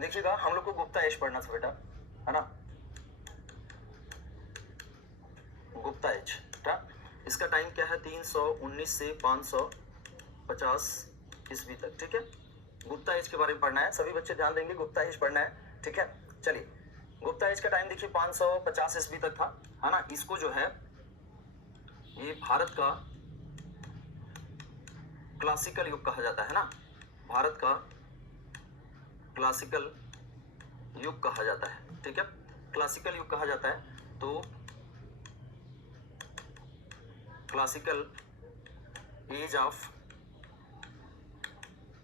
देखिएगा हम लोग को गुप्ता एज पढ़ना था बेटा, है ना, गुप्ता एज। इसका टाइम क्या है 319 से 550 ईस्वी तक। ठीक है, गुप्ता एज के बारे में पढ़ना है, सभी बच्चे ध्यान देंगे, गुप्ता एज पढ़ना है। ठीक है, चलिए गुप्ता एज का टाइम देखिए 550 ईस्वी तक था, है ना। इसको जो है ये भारत का क्लासिकल युग कहा जाता है ना, भारत का क्लासिकल युग कहा जाता है। ठीक है, क्लासिकल युग कहा जाता है, तो क्लासिकल एज ऑफ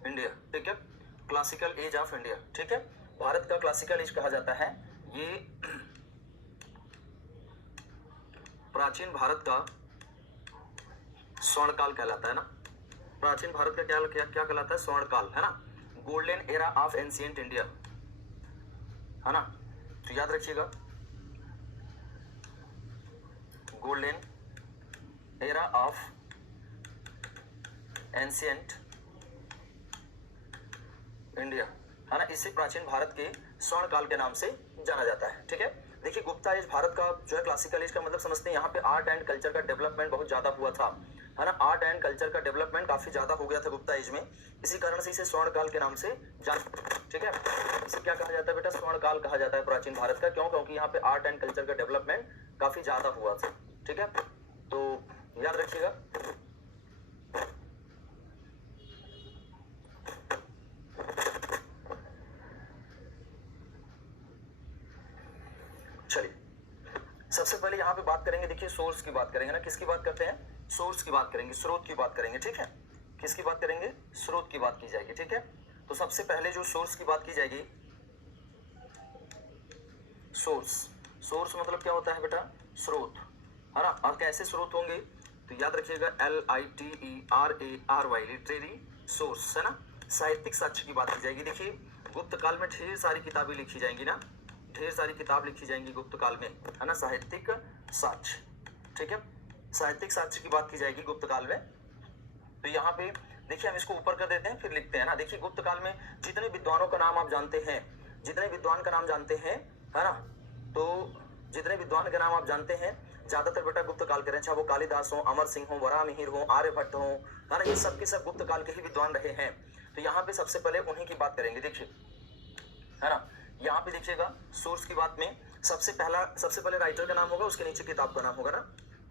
इंडिया। ठीक है, क्लासिकल एज ऑफ इंडिया। ठीक है, भारत का क्लासिकल एज कहा जाता है, ये प्राचीन भारत का स्वर्ण काल कहलाता है ना, प्राचीन भारत का क्या कहलाता है, स्वर्ण काल, है ना, golden era of ancient India, है ना। तो याद रखिएगा golden era of ancient India, है ना, इसे प्राचीन भारत के स्वर्ण काल के नाम से जाना जाता है। ठीक है, देखिए गुप्ता एज भारत का जो है क्लासिकल एज का मतलब समझते हैं, यहाँ पे आर्ट एंड कल्चर का डेवलपमेंट बहुत ज्यादा हुआ था, है ना, आर्ट एंड कल्चर का डेवलपमेंट काफी ज्यादा हो गया था गुप्ता एज में, इसी कारण से इसे स्वर्ण काल के नाम से जान। ठीक है, इसे क्या कहा जाता है बेटा, स्वर्ण काल कहा जाता है प्राचीन भारत का, क्यों, क्योंकि यहाँ पे आर्ट एंड कल्चर का डेवलपमेंट काफी ज्यादा हुआ था। ठीक है, तो याद रखिएगा। चलिए सबसे पहले यहाँ पे बात करेंगे, देखिए सोर्स की बात करेंगे ना, किसकी बात करते हैं, सोर्स की बात करेंगे, स्रोत की बात करेंगे। ठीक है, किसकी बात करेंगे, स्रोत की बात की जाएगी। ठीक है, तो सबसे पहले जो सोर्स की बात की जाएगी, सोर्स, सोर्स मतलब क्या होता है बेटा, स्रोत, है ना। और कैसे स्रोत होंगे, तो याद रखिएगा LITERARY, लिटरेरी सोर्स, है ना। साहित्यिक साक्ष्य की बात की जाएगी, देखिए गुप्त काल में ढेर सारी किताबें लिखी जाएंगी ना, ढेर सारी किताब लिखी जाएंगी गुप्त काल में, है ना, साहित्यिक साक्ष्य। ठीक है, साहित्यिक साक्ष्य की बात की जाएगी गुप्त काल में। तो यहाँ पे देखिए हम इसको ऊपर कर देते हैं फिर लिखते हैं ना। देखिए गुप्त काल में जितने विद्वानों का नाम आप जानते हैं, जितने विद्वान का नाम जानते हैं, है ना, तो जितने विद्वान का नाम आप जानते हैं ज्यादातर बेटा गुप्त काल के रहे, चाहे वो कालिदास हो, अमर सिंह हो, वराहमिहिर हो, आर्यभट्ट हो, है ना, ये सब के सब गुप्त काल के ही विद्वान रहे हैं। तो यहाँ पे सबसे पहले उन्हीं की बात करेंगे, देखिए, है ना। यहाँ पे देखिएगा सोर्स की बात में सबसे पहले राइटर का नाम होगा, उसके नीचे किताब का नाम होगा ना,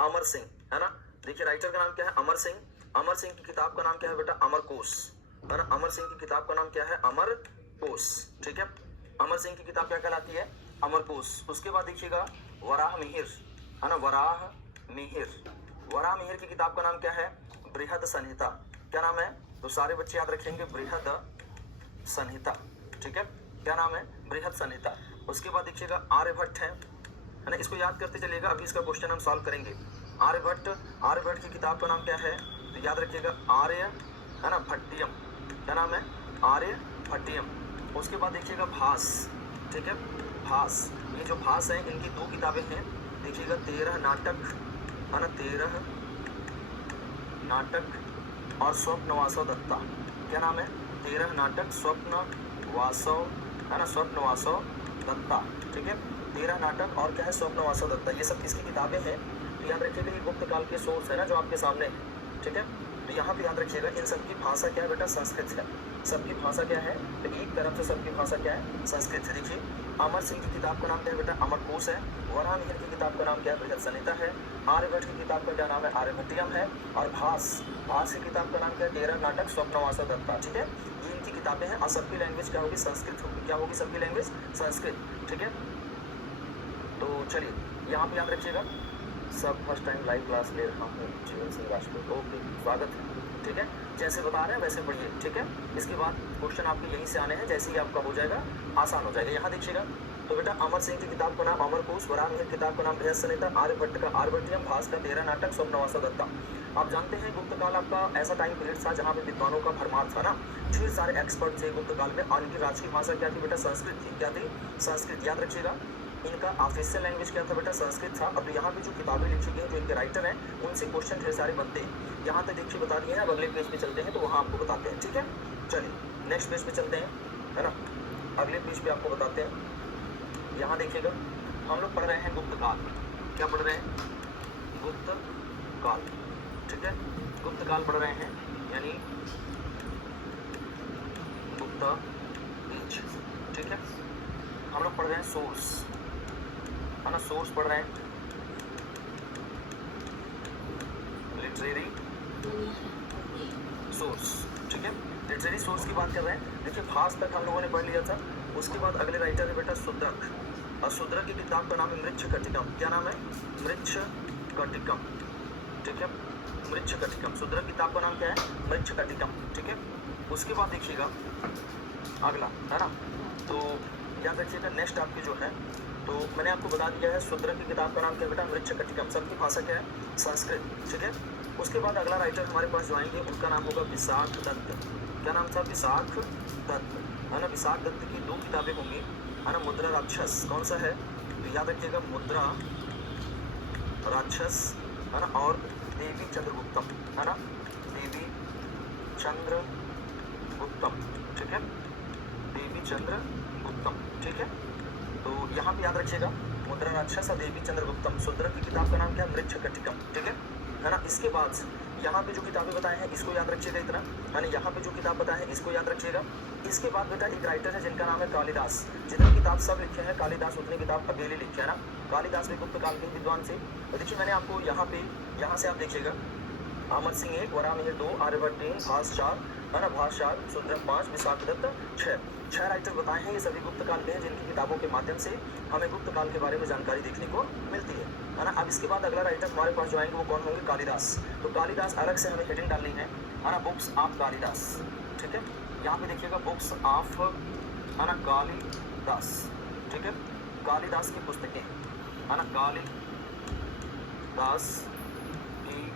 अमर सिंह, है ना। देखिए राइटर का नाम क्या है, अमर सिंह, अमर सिंह की किताब का नाम क्या है बेटा, अमरकोश, है ना, अमर सिंह की किताब का नाम क्या है, अमरकोश। ठीक है, अमर सिंह की किताब क्या कहलाती है, अमरकोश। उसके बाद देखिएगा वराहमिहिर, है ना, वराहमिहिर, वराहमिहिर की किताब का नाम क्या है, बृहद संहिता। क्या नाम है, तो सारे बच्चे याद रखेंगे, बृहद संहिता। ठीक है, क्या नाम है, बृहद संहिता। उसके बाद देखिएगा आर्यभट्ट है ना, इसको याद करते चलिएगा, अभी इसका क्वेश्चन हम सॉल्व करेंगे। आर्यभट्ट, आर्यभट्ट की किताब का नाम क्या है, तो याद रखिएगा आर्य, है ना, भट्टियम। क्या नाम है, आर्य भट्टियम। उसके बाद देखिएगा भास। ठीक है, भास, ये जो भास है इनकी दो किताबें हैं, देखिएगा 13 नाटक, है ना, 13 नाटक और स्वप्न वासव दत्ता। क्या नाम है, 13 नाटक, स्वप्न वासव, है ना, स्वप्न वासव दत्ता। ठीक है, 13 नाटक और क्या है, स्वप्न वासव दत्ता, ये सब किसकी किताबें हैं, तो याद रखिएगा ये गुप्त काल के सोर्स है ना जो आपके सामने है। ठीक है, तो यहाँ पे याद रखिएगा इन सबकी भाषा क्या है बेटा, संस्कृत है। सबकी भाषा क्या है, तो एक तरफ से सबकी भाषा क्या है, संस्कृत है। देखिए अमर सिंह की किताब का नाम क्या है बेटा, अमरकोश है। वराहमिहिर की किताब का नाम क्या है, बृहद संहिता है। आर्यभट्ट की किताब का क्या नाम है, आर्यभट्टियम है। और भास, भास की किताब का नाम क्या है, 13 नाटक, स्वप्न वासव दत्ता। ठीक है, ये इनकी किताबें हैं और सबकी लैंग्वेज क्या होगी, संस्कृत होगी। क्या होगी सबकी लैंग्वेज, संस्कृत। ठीक है, तो चलिए यहाँ पे याद रखिएगा, सब फर्स्ट टाइम लाइव क्लास ले रहा हूँ, जीवन सिंह राजपूत, ओके, स्वागत है। ठीक है, जैसे बता रहे हैं वैसे पढ़िए। ठीक है, इसके बाद क्वेश्चन आपके यहीं से आने हैं, जैसे ही आपका हो जाएगा आसान हो जाएगा। यहाँ देखिएगा, तो बेटा अमर सिंह की किताब का नाम अमरकोश, वराहमिहिर किताब का नाम बृहद संहिता, आर्यभट्ट का आर्यभट्टियम, भास का 13 नाटक, स्वप्न वासव दत्ता। आप जानते हैं गुप्त काल आपका ऐसा टाइम पीरियड था जहाँ पे विद्वानों का भरमार था ना, ढेर सारे एक्सपर्ट थे गुप्त काल में, और इनकी राष्ट्रीय भाषा क्या थी बेटा, संस्कृत थी। क्या थी, संस्कृत। याद रखिएगा इनका ऑफिशियल लैंग्वेज क्या था बेटा, संस्कृत था। अब यहाँ पे जो किताबें लिखी गई जो इनके राइटर हैं उनसे क्वेश्चन ढेर सारे बनते हैं। यहाँ तक देखिए बता दिए हैं, अब अगले पेज पे चलते हैं तो वहाँ आपको बताते हैं। ठीक है, चलिए नेक्स्ट पेज पे चलते हैं, है ना, अगले बीच भी आपको बताते हैं। यहाँ देखिएगा हम लोग पढ़ रहे हैं गुप्त काल। क्या पढ़ रहे हैं? गुप्त काल। ठीक है, गुप्त काल पढ़ रहे हैं, यानी गुप्त एज। ठीक है, हम लोग पढ़ रहे हैं सोर्स, है ना, सोर्स पढ़ रहे हैं, लिटरेरी सोर्स। ठीक है, लिटरेरी सोर्स की बात कर रहे हैं। देखिए भास तक हम लोगों ने पढ़ लिया था। उसके बाद अगले राइटर है बेटा शूद्रक, और शूद्रक की किताब का नाम है मृच्छकटिकम। क्या नाम है? मृच्छकटिकम। ठीक है, मृच्छकटिकम। शूद्रक किताब का नाम क्या है? मृच्छकटिकम। ठीक है, उसके बाद देखिएगा अगला, है ना, तो याद रखिएगा नेक्स्ट आपकी जो है, तो मैंने आपको बता दिया है शूद्रक की किताब का नाम क्या बेटा? मृच्छकटिकम। सबकी भाषा क्या है? संस्कृत। ठीक है, उसके बाद अगला राइटर हमारे पास जो आएंगे उनका नाम होगा विशाख दत्त। क्या नाम था? विशाख दत्त, है ना। विशाख दत्त की 2 किताबें होंगी, है ना। मुद्रा राक्षस कौन सा है? तो याद रखिएगा मुद्रा राक्षस, है ना, और देवी चंद्रगुप्तम, है ना, देवी चंद्रगुप्तम। ठीक है, देवी चंद्रगुप्तम। ठीक है, तो यहाँ पे याद रखिएगा मुद्रा राक्षस और देवी चंद्रगुप्तम। शूद्रक की किताब का नाम क्या है? मृच्छकटिकम। ठीक है ना। इसके बाद यहाँ पे जो किताबें बताए हैं इसको याद रखिएगा इतना, यानी यहाँ पे जो किताब बताए हैं इसको याद रखिएगा। इसके बाद बेटा एक राइटर है जिनका नाम है कालिदास। जितनी किताब सब लिखे हैं कालिदास उतनी किताब अकेले लिखे, है ना। कालिदास भी गुप्त काल के विद्वान थे। तो देखिए मैंने आपको यहाँ से आप देखिएगा अमर सिंह 1, वराहमिहिर 2, आर्यभट्ट 3, भास 4, है ना, भास 4, शूद्रक 5, विशाख दत्त 6 राइटर बताए हैं। ये सभी गुप्त काल के हैं जिनकी किताबों के माध्यम से हमें गुप्त काल के बारे में जानकारी देखने को मिलती है ना। अब इसके बाद अगला राइटर हमारे पास जो आएंगे वो कौन होंगे? कालिदास। तो कालिदास अलग से हमें हेडिंग डालनी है ना, बुक्स ऑफ कालिदास। ठीक है, यहाँ पे देखिएगा बुक्स ऑफ, है ना, कालिदास। ठीक है, कालिदास की पुस्तकें, है ना, कालिदास की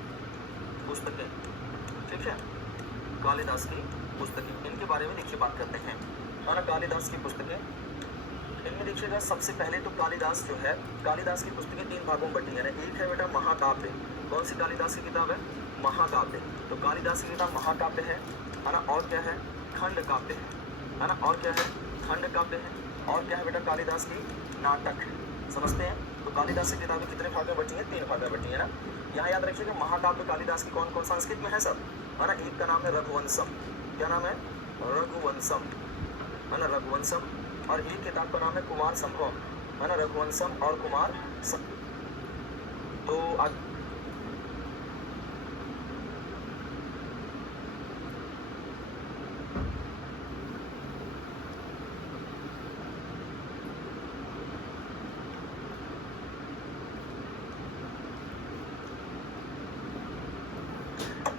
पुस्तकें। ठीक है, कालिदास की पुस्तकें, इनके बारे में देखिए बात करते हैं, है ना। कालिदास की पुस्तकें, इनमें देखिएगा सबसे पहले तो कालिदास जो है, कालिदास की पुस्तकें 3 भागों में बटी है ना। एक है बेटा महाकाव्य। कौन सी कालिदास की किताब है? महाकाव्य। तो कालिदास की किताब महाकाव्य है ना। और क्या है? खंड काव्य है ना। और क्या है? खंड काव्य है। और क्या है बेटा? कालिदास की नाटक है। समझते हैं? तो कालिदास की किताबें कितने भाग में बटी है? 3 भाग में बटी है ना। यहाँ याद रखिएगा महाकाव्य कालिदास की कौन कौन संस्कृत में है सब, है ना। एक का नाम है रघुवंशम। क्या नाम है? रघुवंशम, है ना, रघुवंशम। और एक किताब का नाम है कुमार संभवम, है ना, रघुवंशम और कुमार तो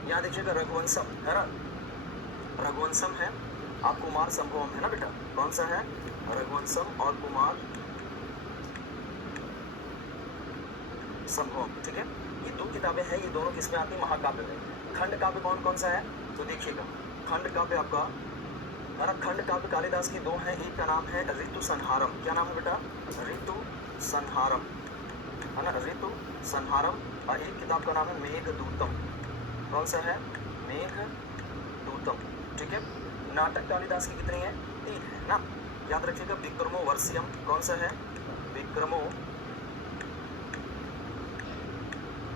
यहाँ देखिएगा रघुवंशम, है ना, रघुवंशम है। आप कुमार संभवम है ना बेटा, कौन सा है? रघुवंशम और कुमार संभवम। ठीक है, ये 2 किताबें हैं, ये दोनों किसमें आती है? महाकाव्य में। खंड काव्य कौन कौन सा है? तो देखिएगा खंड काव्य आपका, है ना, खंड काव्य कालिदास की 2 हैं। एक का नाम है ऋतु संहारम। क्या नाम है बेटा? ऋतु संहारम, है ना, ऋतु संहारम। और एक किताब का नाम है मेघदूतम। कौन सा है? मेघदूतम। ठीक है, नाटक कालिदास की कितनी है? 3 है ना। याद रखिएगा विक्रमो वर्षियम। कौन सा है? विक्रमो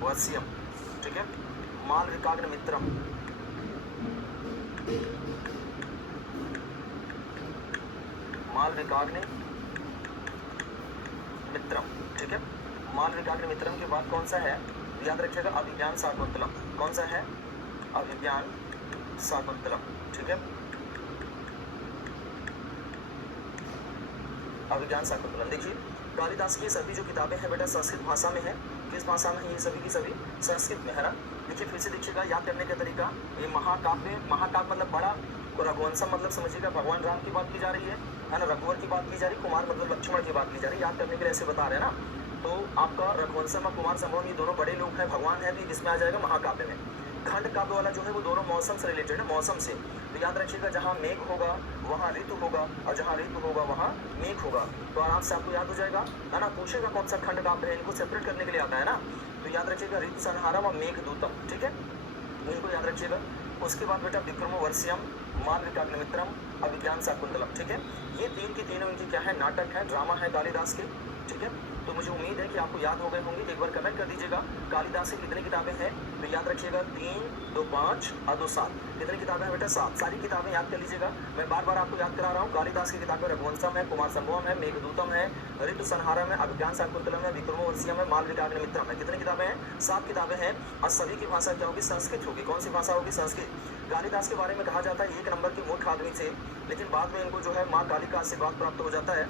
वर्षियम। ठीक है, मालविकाग्नि मित्रम, मालविकाग्नि मित्रम। ठीक है, मालविकाग्नि मित्रम के बाद कौन सा है? याद रखिएगा अभिज्ञान शाकुंतलम। कौन सा है? अभिज्ञान शाकुंतलम। ठीक है, अभिज्ञान शाकुंतलम। देखिए कालिदास की सभी जो किताबें हैं बेटा संस्कृत भाषा में है। किस भाषा में है? ये सभी की सभी संस्कृत में, है ना। देखिए फिर से देखिएगा याद करने का तरीका, ये महाकाव्य, महाकाव्य मतलब बड़ा, रघुवंशम मतलब समझिएगा भगवान राम की बात की जा रही है ना, रघुवर की बात की जा रही, कुमार मतलब लक्ष्मण की बात की जा रही है। याद करने के लिए ऐसे बता रहे हैं ना। तो आपका रघुवंशम और कुमार संभव ये दोनों बड़े लोग हैं, भगवान है, तो इसमें आ जाएगा महाकाव्य में। खंड काव्य वाला जो है वो दोनों मौसम से रिलेटेड है, मौसम से। तो याद रखिएगा जहाँ मेघ होगा वहाँ ऋतु होगा, और जहाँ ऋतु होगा वहाँ मेघ होगा। तो आराम से आपको याद हो जाएगा, है ना। पूछेगा कौन सा खंड काव्य है, इनको सेपरेट करने के लिए आता है ना। तो याद रखिएगा ऋतु संहारम और मेघदूतम। ठीक है, इनको याद रखिएगा। उसके बाद बेटा विक्रमो वर्षियम, मालविकाग्नि मित्रम, अभिज्ञान शाकुंतलम। ठीक है, ये तीन की तीनों इनकी क्या है, नाटक है, ड्रामा है कालिदास के। ठीक है, तो मुझे उम्मीद है कि आपको याद हो गए होंगे। एक बार कमेंट कर दीजिएगा कालिदास की कितनी किताबें हैं। तो याद रखिएगा 3, 2, 5 और 2, 7। कितनी किताबें हैं बेटा, 7। सारी किताबें याद कर लीजिएगा। मैं बार बार आपको याद करा रहा हूँ। कालिदास की किताबें रघुवंशम है, कुमार संभवम है, मेघदूतम है, ऋतु संहारम है, अभिज्ञान शाकुंतलम है, विक्रमोर्वशीयम है, मालविकाग्निमित्रम है। कितनी किताबें हैं, 7 किताबें हैं। और सभी की भाषा क्या होगी, संस्कृत होगी। कौन सी भाषा होगी, संस्कृत। कालिदास के बारे में कहा जाता है 1 नंबर के मूर्ख आदमी थे, लेकिन बाद में इनको जो है माँ काली का आशीर्वाद प्राप्त हो जाता है।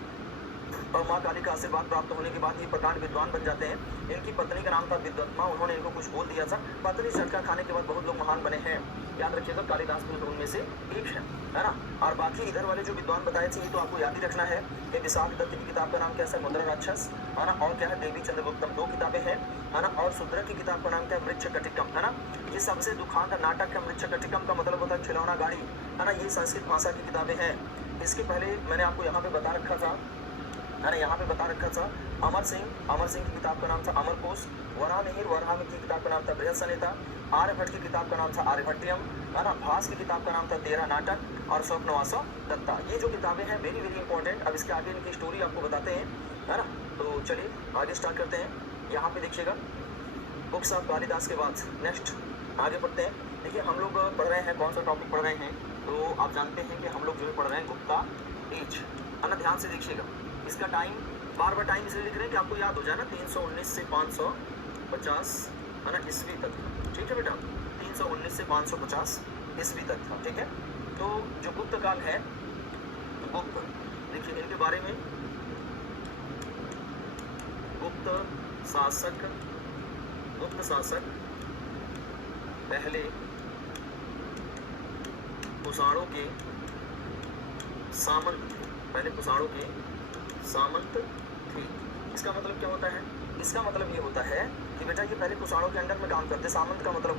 और माँ काली का आशीर्वाद प्राप्त होने के बाद ये प्रकांड विद्वान बन जाते हैं। इनकी पत्नी का नाम था विद्वत्मा। उन्होंने इनको कुछ बोल दिया था, पत्नी झटका खाने के बाद बहुत लोग महान बने हैं। याद रखिएगा कालिदास भी उनमें से एक है ना। और बाकी इधर वाले जो विद्वान बताए थे ये तो आपको याद ही रखना है कि विशाख दत्त की किताब का नाम क्या है, मुद्रा राक्षस, है ना। और क्या है, देवी चंद्रगुप्तम, 2 किताबें हैं, है ना। और शुद्र की किताब का नाम क्या है, मृच्छकटिकम, है ना। ये सबसे दुखांत नाटक है। मृच्छकटिकम का मतलब होता है खिलौना गाड़ी, है ना। ये संस्कृत भाषा की किताबें हैं। इसके पहले मैंने आपको यहाँ पे बता रखा था, है ना, यहाँ पे बता रखा था अमर सिंह की किताब का नाम था अमरकोश। वराहमिहिर की किताब का नाम था बृहद संहिता। आर्यभट्ट की किताब का नाम था आर्यभट्टियम, है ना। भास की किताब का नाम था 13 नाटक और स्वप्नवास दत्ता। ये जो किताबें हैं वेरी वेरी इंपॉर्टेंट। अब इसके आगे इनकी स्टोरी आपको बताते हैं, है ना। तो चलिए आगे स्टार्ट करते हैं। यहाँ पे देखिएगा बुक्स ऑफ कालिदास के बाद नेक्स्ट आगे बढ़ते हैं। देखिए हम लोग पढ़ रहे हैं, कौन सा टॉपिक पढ़ रहे हैं, तो आप जानते हैं कि हम लोग जो है पढ़ रहे हैं गुप्ता एज, है ना। ध्यान से देखिएगा, इसका टाइम बार बार टाइम इसलिए लिख रहे हैं कि आपको याद हो जाए ना। 319 से 550, है ना, ईस्वी तक। ठीक है बेटा, 319 से 550 ईस्वी तक था। ठीक है, तो जो गुप्त काल है, गुप्त, देखिए इनके बारे में गुप्त शासक पहले कुषाणों के सामंत थे। पहले कुषाणों के सामंत थे। इसका मतलब क्या होता है, इसका मतलब ये होता है कि बेटा ये पहले कुषाणों के अंडर में काम करते। सामंत का मतलब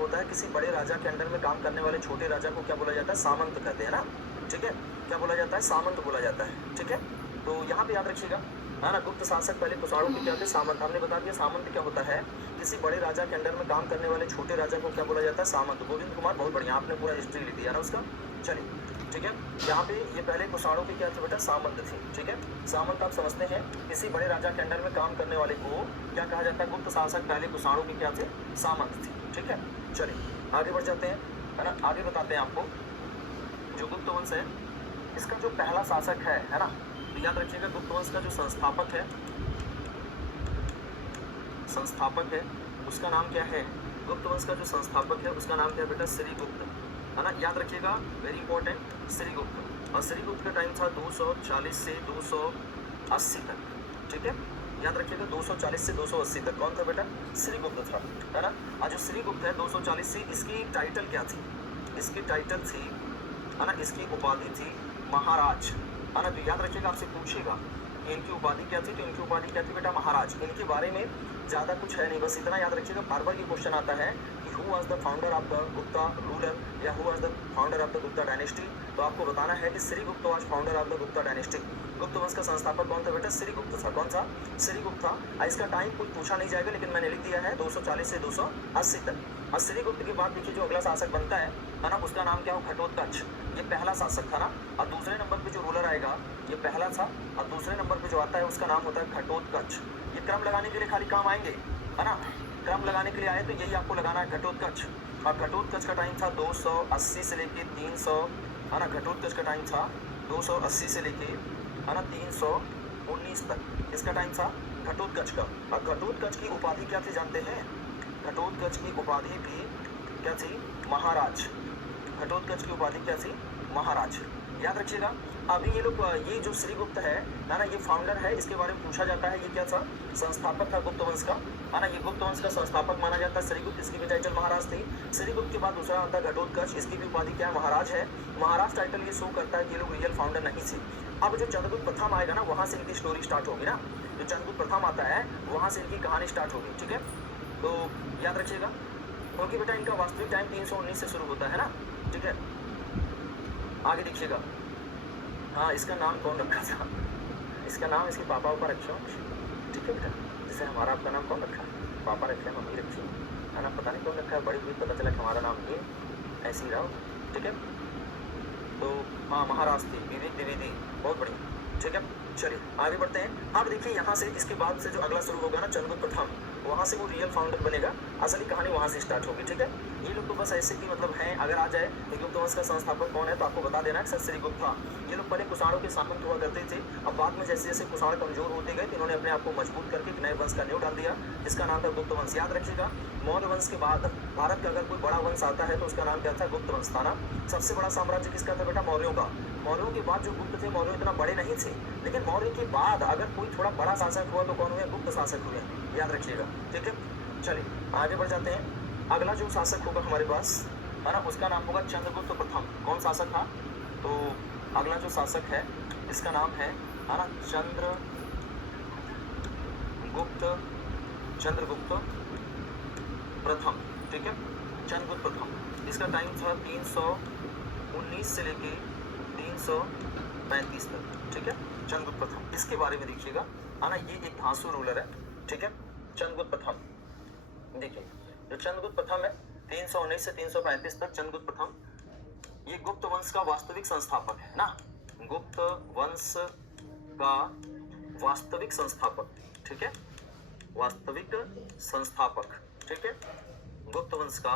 होता है किसी बड़े राजा के अंडर में काम करने वाले छोटे राजा को क्या बोला जाता है, सामंत कहते हैं ना। ठीक है, क्या बोला जाता है, सामंत बोला जाता है। ठीक है, तो यहाँ पे याद रखिएगा, है ना। गुप्त शासक पहले कुषाणों के क्या थे, सामंत। हमने बता दिया सामंत क्या होता है, किसी बड़े राजा के अंडर में काम करने वाले छोटे राजा को क्या बोला जाता है, सामंत। गोविंद कुमार बहुत बढ़िया, आपने पूरा हिस्ट्री लिख दिया ना उसका। चलिए ठीक है, यहाँ पे ये पहले कुषाणों के क्या थे बेटा, सामंत थे। ठीक है, सामंत आप समझते हैं, किसी बड़े राजा के अंडर में काम करने वाले को क्या कहा जाता है, गुप्त शासक। पहले कुषाणों के क्या थे, सामंत थे। ठीक है, चलिए आगे बढ़ जाते हैं, है ना। आगे बताते हैं आपको जो गुप्त वंश है, इसका जो पहला शासक है ना, तो याद रखिएगा गुप्त वंश का जो संस्थापक है उसका नाम क्या है, गुप्त वंश का जो संस्थापक है उसका नाम क्या है बेटा, श्रीगुप्त, है ना। याद रखिएगा वेरी इंपॉर्टेंट, श्रीगुप्त। और श्रीगुप्त का टाइम था 240 से 280 तक। ठीक है, याद रखिएगा 240 से 280 तक कौन था बेटा, श्रीगुप्त था, है ना। और जो श्रीगुप्त है 240 से, इसकी टाइटल क्या थी, इसकी टाइटल थी, है ना, इसकी उपाधि थी महाराज, है ना। तो याद रखिएगा आपसे पूछेगा इनकी उपाधि क्या थी, तो इनकी उपाधि क्या थी बेटा, महाराज। इनके बारे में ज़्यादा कुछ है नहीं, बस इतना याद रखिएगा। बार बार ये क्वेश्चन आता है कि who was the founder of the Gupta ruler, या who was the founder of the Gupta dynasty. तो आपको बताना है कि Srigupta was founder of the Gupta dynasty. Gupta वंश का संस्थापक कौन था बेटा, श्रीगुप्त था। कौन सा, श्रीगुप्त था। इसका टाइम कुछ पूछा नहीं जाएगा, लेकिन मैंने लिख दिया है 240 से 280 तक। और श्रीगुप्त के बाद देखिए जो अगला शासक बनता है ना, उसका नाम क्या हो, घटोत्कच। ये पहला शासक था ना। और दूसरे नंबर पे जो रूलर आएगा, ये पहला था, और दूसरे नंबर पे जो आता है उसका नाम होता है घटोत्कच। ये क्रम लगाने के लिए खाली काम आएंगे, है ना। क्रम लगाने के लिए आए तो यही आपको लगाना है, घटोत्कच। और घटोत्कच का टाइम था 280 से लेके 300, है ना। घटोत्कच का टाइम था 280 से लेके, है ना, 319 तक इसका टाइम था घटोत्कच का। और घटोत्कच की उपाधि क्या थी जानते हैं, घटोत्कच की उपाधि भी क्या थी, महाराज। घटोत्कच की उपाधि क्या थी, महाराज। याद रखिएगा। अभी ये लोग, ये जो श्रीगुप्त है ना, ये फाउंडर है, इसके बारे में पूछा जाता है। ये क्या था, संस्थापक था गुप्त वंश का, है ना। ये गुप्त वंश का संस्थापक माना जाता है श्रीगुप्त। इसकी भी टाइटल महाराज थी। श्रीगुप्त के बाद दूसरा आता है घटोत्कच, इसकी भी उपाधि क्या है, महाराज है। महाराज टाइटल ये शो करता है कि ये लोग रियल फाउंडर नहीं थे। अब जो चंद्रगुप्त प्रथम आएगा ना, वहाँ से इनकी स्टोरी स्टार्ट होगी ना। जो चंद्रगुप्त प्रथम आता है वहाँ से इनकी कहानी स्टार्ट होगी। ठीक है, तो याद रखिएगा, क्योंकि बेटा इनका वास्तविक टाइम 319 से शुरू होता है ना। ठीक है, आगे देखिएगा। हाँ, इसका नाम कौन रखा था, इसका नाम इसके पापा ऊपर रखे हो। ठीक है बेटा, जैसे हमारा आपका नाम कौन रखा, पापा रखे, मम्मी रखी, है ना। पता नहीं कौन रखा है, बड़ी हुई पता चला कि हमारा नाम भी ऐसे ही रहा। ठीक है, तो हाँ महाराज थी, विवेक द्विवेदी, बहुत बढ़िया। ठीक है, चलिए आगे बढ़ते हैं। अब देखिए यहाँ से इसके बाद से जो अगला शुरू होगा ना चंद्रगुप्त प्रथम, वहाँ से वो रियल फाउंडर बनेगा, असली कहानी वहाँ से स्टार्ट होगी। ठीक है, ये लोग तो बस ऐसे ही मतलब हैं, अगर आ जाए कि गुप्त वंश का संस्थापक कौन है तो आपको बता देना है सर श्रीगुप्त था। ये लोग पहले कुषाणों के सामंत हुआ करते थे, अब बाद में जैसे जैसे कुषाण कमजोर होते गए तो इन्होंने अपने आप को मजबूत करके एक नए वंश का नींव डाल दिया, जिसका नाम था गुप्त वंश। याद रखिएगा, मौर्य वंश के बाद भारत का अगर कोई बड़ा वंश आता है तो उसका नाम क्या था, गुप्त वंश था ना। सबसे बड़ा साम्राज्य किसका था बेटा, मौर्यों का। मौर्यों के बाद जो गुप्त थे, मौर्य इतना बड़े नहीं थे, लेकिन मौर्य के बाद अगर कोई थोड़ा बड़ा शासक हुआ तो कौन हुए, गुप्त शासक हुए, याद रखिएगा। ठीक है, चलिए आगे बढ़ जाते हैं। अगला जो शासक होगा हमारे पास है ना, उसका नाम होगा चंद्रगुप्त प्रथम। कौन शासक था, तो अगला जो शासक है इसका नाम है ना चंद्रगुप्त प्रथम। ठीक है, चंद्रगुप्त प्रथम, इसका टाइम था 319 से लेके 335 तक। ठीक है, चंद्रगुप्त प्रथम, इसके बारे में देखिएगा है ना, ये एक धांसू रूलर है। ठीक है, चंद्रगुप्त प्रथम, देखिए जो चंद्रगुप्त प्रथम है 319 से 335 तक, चंद्रगुप्त प्रथम ये गुप्त वंश का वास्तविक संस्थापक है ना, गुप्त वंश का वास्तविक संस्थापक। ठीक है, वास्तविक संस्थापक। ठीक है, गुप्त वंश का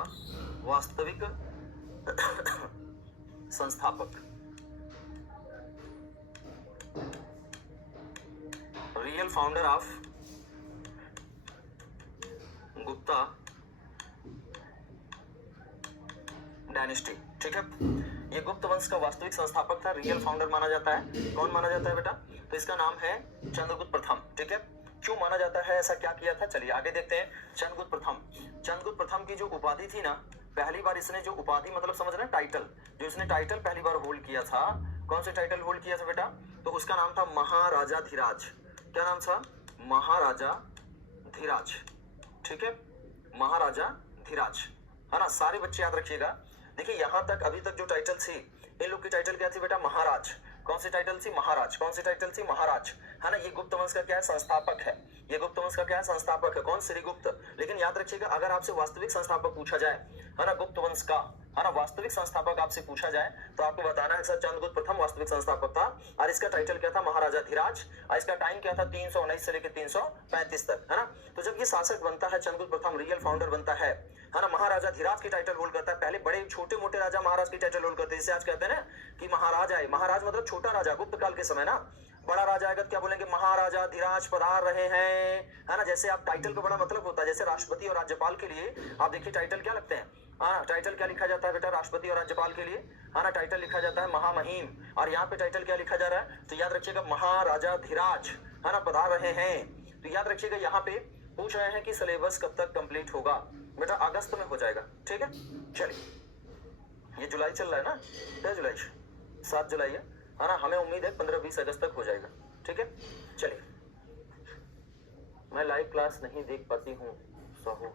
वास्तविक संस्थापक, real founder of Gupta dynasty. ठीक है, ये गुप्त वंश का वास्तविक संस्थापक था, रियल फाउंडर माना जाता है। कौन माना जाता है बेटा, तो इसका नाम है चंद्रगुप्त प्रथम। ठीक है, क्यों माना जाता है, ऐसा क्या किया था, चलिए आगे देखते हैं। चंद्रगुप्त प्रथम, चंद्रगुप्त प्रथम की जो उपाधि थी ना, पहली बार इसने जो उपाधि मतलब समझ रहे हैं टाइटल, जो इसने टाइटल पहली बार होल्ड किया था, कौन से टाइटल होल्ड किया था बेटा, तो उसका नाम था महाराजा धीराज। क्या नाम था, महाराजा धीराज। ठीक है, महाराजा धीराज, है ना। सारे बच्चे याद रखिएगा। देखिए यहाँ तक अभी तक जो टाइटल थी, इन लोग की टाइटल क्या थी बेटा, महाराज। कौन सी टाइटल थी, महाराज। कौन सी टाइटल थी, महाराज, है ना। ये गुप्त वंश का क्या है, संस्थापक है। ये गुप्त वंश का क्या है, संस्थापक है। कौन, श्रीगुप्त। लेकिन याद रखिएगा, अगर आपसे वास्तविक संस्थापक पूछा जाए, है ना, गुप्त वंश का, है ना, वास्तविक संस्थापक आपसे पूछा जाए तो आपको बताना है सर चंद्रगुप्त प्रथम वास्तविक संस्थापक था, और इसका टाइटल क्या था, महाराजा धीराज, और इसका टाइम क्या था 319 से लेकर 335 तक, है ना। तो जब ये शासक बनता है चंद्रगुप्त प्रथम, रियल फाउंडर बनता है ना, महाराजा धीराज की टाइटल होल्ड करता है। पहले बड़े छोटे मोटे राजा महाराज की टाइटल होल्ड करते हैं, जिसे आज कहते हैं ना कि महाराज आए। महाराज मतलब छोटा राजा, गुप्त काल के समय ना। बड़ा राजा आएगा क्या बोलेंगे, महाराजा धीराज पधार रहे हैं, है ना। जैसे आप टाइटल का बड़ा मतलब होता है, जैसे राष्ट्रपति और राज्यपाल के लिए आप देखिए टाइटल क्या लगते हैं, हाँ, टाइटल क्या लिखा जाता है बेटा, राष्ट्रपति और राज्यपाल के लिए, है ना, टाइटल लिखा जाता है महामहिम। और यहाँ पे टाइटल क्या लिखा जा रहा है, तो याद रखिएगा महाराजा धीराज, है ना, पधार रहे हैं। तो याद रखिएगा यहाँ पे पूछ रहे हैं कि सिलेबस कब तक कंप्लीट होगा, बेटा अगस्त में हो जाएगा। ठीक है, चलिए ये जुलाई चल रहा है ना, क्या जुलाई, 7 जुलाई है ना। हमें उम्मीद है 15-20 अगस्त तक हो जाएगा। ठीक है, चलिए। मैं लाइव क्लास नहीं देख पाती हूँ साहू,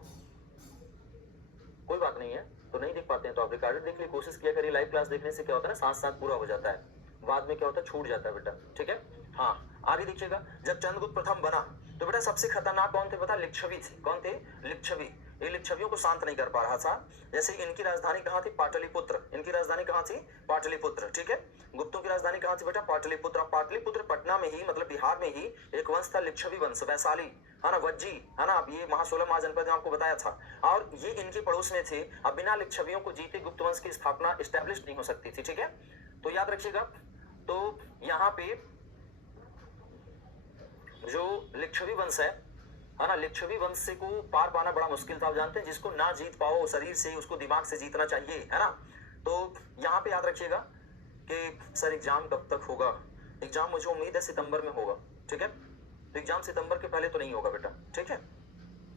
कोई बात नहीं है, तो नहीं देख पाते हैं तो आप रिकॉर्डेड देख लिए, कोशिश किया करिए। लाइव क्लास देखने से क्या होता है ना, साथ साथ पूरा हो जाता है, बाद में क्या होता है छूट जाता है बेटा। ठीक है, हाँ आगे देखिएगा। जब चंद्रगुप्त प्रथम बना तो बेटा सबसे खतरनाक कौन थे पता, लिच्छवी थे। कौन थे, लिच्छवी। ये लिच्छवियों को शांत नहीं कर पा रहा था। जैसे इनकी राजधानी कहाँ थी, पाटलिपुत्र। इनकी राजधानी कहाँ थी, पाटलिपुत्र। ठीक है, गुप्तों की राजधानी कहाँ थी बेटा, पाटलिपुत्र। पाटलिपुत्र पटना में ही, मतलब बिहार में ही एक वंश था लिच्छवी वंश, वैशाली, है ना, वज्जी, है ना। अब ये महासोलह महाजनपद में आपको बताया था, और ये इनके पड़ोस में थे। अब बिना लिच्छवियों को जीते गुप्त वंश की स्थापना एस्टेब्लिश नहीं हो सकती थी। ठीक है, तो याद रखिएगा। तो यहाँ पे जो लिच्छवी वंश है ना, लिच्छवी वंश से को पार पाना बड़ा मुश्किल था। आप जानते हैं, जिसको ना जीत पाओ शरीर से, उसको दिमाग से जीतना चाहिए, है ना। तो यहाँ पे याद रखिएगा कि सर एग्जाम कब तक होगा। एग्जाम मुझे उम्मीद है सितंबर में होगा। ठीक है, तो एग्जाम सितंबर के पहले तो नहीं होगा बेटा। ठीक है,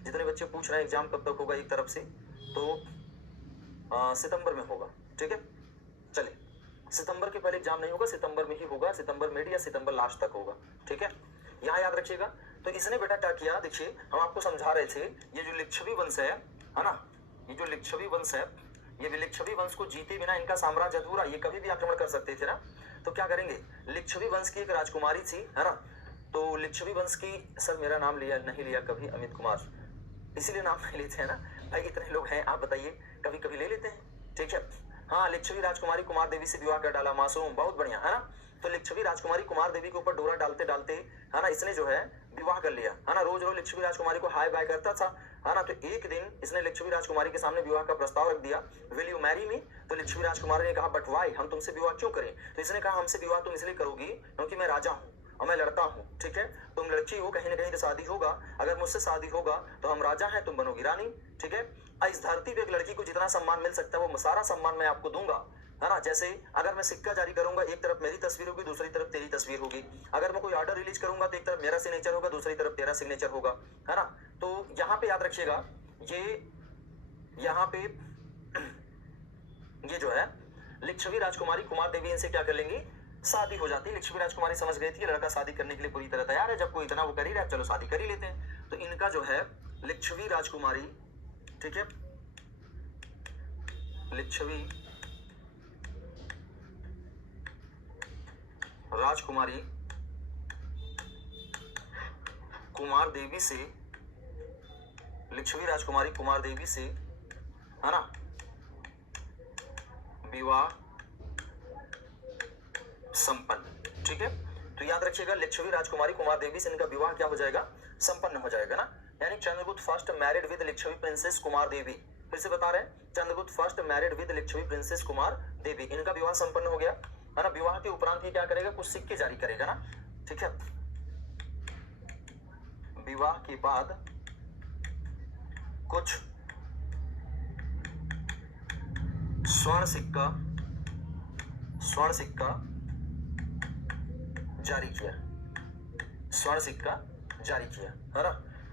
जितने बच्चे पूछ रहे हैं एग्जाम कब तक होगा एक तरफ से, तो सितंबर में होगा। ठीक है, चलिए, सितंबर के पहले एग्जाम नहीं होगा, सितंबर में ही होगा, सितंबर मिड या सितंबर लास्ट तक होगा। ठीक है, यहाँ याद रखिएगा। तो इसने बेटा क्या किया, देखिए हम आपको समझा रहे थे, ये जो लिच्छवी वंश है ना, ये जो लिच्छवी वंश है, ये लिच्छवी वंश को जीते बिना इनका साम्राज्य अधूरा, ये कभी भी आक्रमण कर सकते थे ना। तो क्या करेंगे, लिच्छवी वंश की एक राजकुमारी थी, है ना। तो लिच्छवी वंश की, सर मेरा नाम लिया नहीं लिया कभी, अमित कुमार, इसीलिए नाम नहीं लेते हैं ना भाई, इतने लोग हैं, आप बताइए कभी कभी ले लेते हैं। ठीक है, हाँ, लिच्छवी राजकुमारी कुमार देवी से विवाह कर डाला, मासूम, बहुत बढ़िया, है ना। तो लिच्छवी राजकुमारी कुमार देवी के ऊपर डोरा डालते डालते, है ना, इसने जो है विवाह कर लिया, है ना। रोज रोज लिच्छवी राजकुमारी को हाय बाय करता था, है ना। तो एक दिन इसने लिच्छवी राजकुमारी के सामने विवाह का प्रस्ताव रख दिया, विल यू मैरी मी। तो लिच्छवी राजकुमारी ने कहा बट वाई, हम तुमसे विवाह क्यों करें। तो इसने कहा हमसे विवाह तुम इसलिए करोगी क्योंकि मैं राजा हूँ और मैं लड़ता हूँ, ठीक है। तुम लड़की हो, कहीं ना कहीं तो शादी होगा, अगर मुझसे शादी होगा तो हम राजा हैं, तुम बनोगी रानी, ठीक है। इस धरती पे एक लड़की को जितना सम्मान मिल सकता है वो सारा सम्मान मैं आपको दूंगा, है ना। जैसे अगर मैं सिक्का जारी करूंगा, एक तरफ मेरी तस्वीर होगी, दूसरी तरफ तेरी तस्वीर होगी। अगर मैं कोई ऑर्डर रिलीज करूंगा तो एक तरफ मेरा सिग्नेचर होगा, दूसरी तरफ तेरा सिग्नेचर होगा, है ना। तो यहाँ पे याद रखिएगा, ये यहाँ पे ये जो है लिच्छवी राजकुमारी कुमार देवी इनसे क्या कर लेंगी, शादी हो जाती है। लिच्छवी राजकुमारी समझ गई थी लड़का शादी करने के लिए पूरी तरह तैयार है, जब कोई इतना वो कर ही रहा है, चलो शादी कर ही लेते हैं। तो इनका जो है लिच्छवी राजकुमारी, ठीक है, लिच्छवी राजकुमारी कुमार देवी से, लिच्छवी राजकुमारी कुमार देवी से, है ना, विवाह संपन्न, ठीक है। तो याद रखिएगा लिच्छवी राजकुमारी कुमार देवी से इनका विवाह क्या हो जाएगा, संपन्न हो जाएगा ना। यानी Chandragupta first married with Lichchhavi princess Kumar Devi, फिर से बता रहे हैं, Chandragupta first married with Lichchhavi princess Kumar Devi, इनका विवाह संपन्न हो गया, है ना। विवाह के उपरांत ये क्या करेगा, कुछ सिक्के जारी करेगा ना, ठीक है। विवाह के बाद कुछ स्वर्ण सिक्का जारी किया, स्वर्ण सिक्का जारी किया, है ना।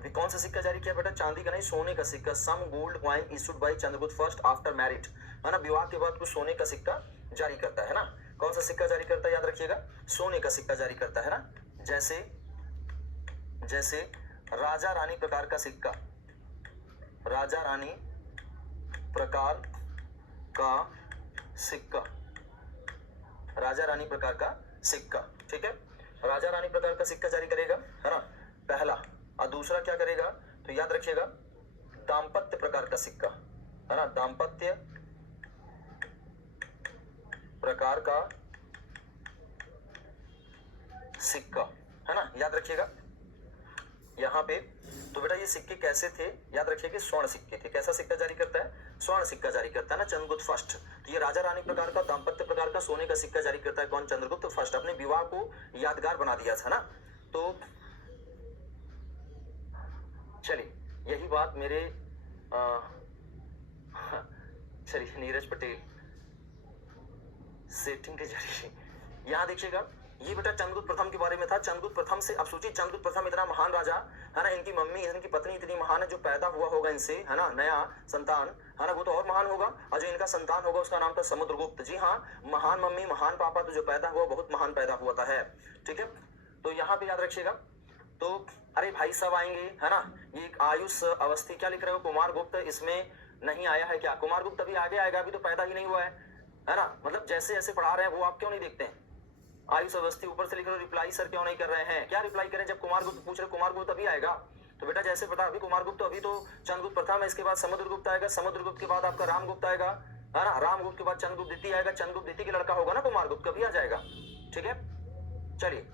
कौन सा सिक्का जारी किया बेटा, चांदी का नहीं, सोने का सिक्का। Some gold coin issued by Chandragupta first after marriage, है ना। विवाह के बाद कुछ सोने का सिक्का जारी करता है ना। कौन सा सिक्का जारी करता है, याद रखिएगा, सोने का सिक्का जारी करता है ना। जैसे राजा रानी प्रकार का सिक्का, राजा रानी प्रकार का सिक्का, राजा रानी प्रकार का सिक्का, ठीक है। राजा रानी प्रकार का सिक्का जारी करेगा, है ना, पहला। और दूसरा क्या करेगा, तो याद रखिएगा दाम्पत्य प्रकार का सिक्का, है ना, दाम्पत्य प्रकार का सिक्का, है ना, याद रखिएगा यहाँ पे। तो बेटा ये सिक्के कैसे थे, याद रखिए कि स्वर्ण सिक्के थे। कैसा सिक्का जारी करता है, स्वर्ण सिक्का जारी करता है ना चंद्रगुप्त फर्स्ट। तो ये राजा रानी प्रकार का, दाम्पत्य प्रकार का सोने का सिक्का जारी करता है कौन, चंद्रगुप्त फर्स्ट। अपने विवाह को यादगार बना दिया था ना। तो चलिए यही बात मेरे चलिए नीरज पटेल सेटिंग के जरिए, यहाँ देखिएगा ये बेटा चंद्रगुप्त प्रथम के बारे में था। चंद्रगुप्त प्रथम से, अब सोचिए चंद्रगुप्त प्रथम इतना महान राजा, है ना, इनकी मम्मी, इनकी पत्नी इतनी महान है, जो पैदा हुआ होगा इनसे, है ना, नया संतान, है ना, वो तो और महान होगा। और जो इनका संतान होगा उसका नाम था समुद्रगुप्त। जी हाँ, महान मम्मी महान पापा, तो जो पैदा हुआ बहुत महान पैदा हुआ था, है, ठीक है। तो यहाँ पे याद रखिएगा। तो अरे भाई सब आएंगे, है ना। ये आयुष अवस्थी क्या लिख रहे हो, कुमार गुप्त इसमें नहीं आया है क्या, कुमार गुप्त अभी आगे आएगा, अभी तो पैदा ही नहीं हुआ है ना। मतलब जैसे जैसे पढ़ा रहे हैं वो आप क्यों नहीं देखते हैं। आयुष अवस्थी ऊपर से लिख रहे हो, रिप्लाई सर क्यों नहीं कर रहे हैं, क्या रिप्लाई करें जब कुमार गुप्त पूछ रहे, कुमार गुप्त अभी आएगा। तो बेटा जैसे बता, अभी कुमार गुप्त, अभी तो चंद्रगुप्त प्रथम है, इसके बाद समुद्रगुप्त आएगा, समुद्रगुप्त के बाद आपका रामगुप्त आएगा, है ना, रामगुप्त के बाद चंद्रगुप्त द्वितीय आएगा, चंद्रगुप्त द्वितीय के लड़का होगा ना कुमार गुप्त, कभी आ जाएगा, ठीक है। चलिए